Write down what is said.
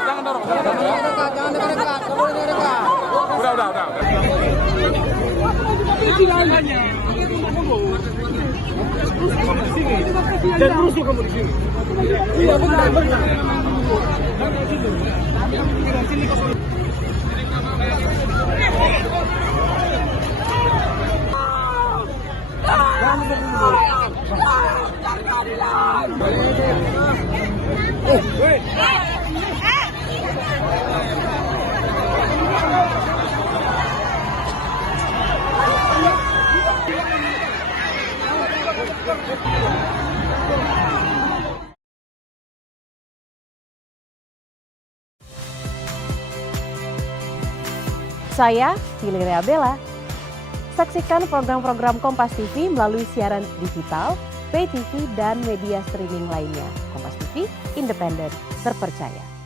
Jangan dorong. Jangan dekat. Udah. Dan rusuh kamu di sini. Iya benar. Saya Valeria Bella. Saksikan program-program Kompas TV melalui siaran digital, pay TV, dan media streaming lainnya. Kompas TV, independen, terpercaya.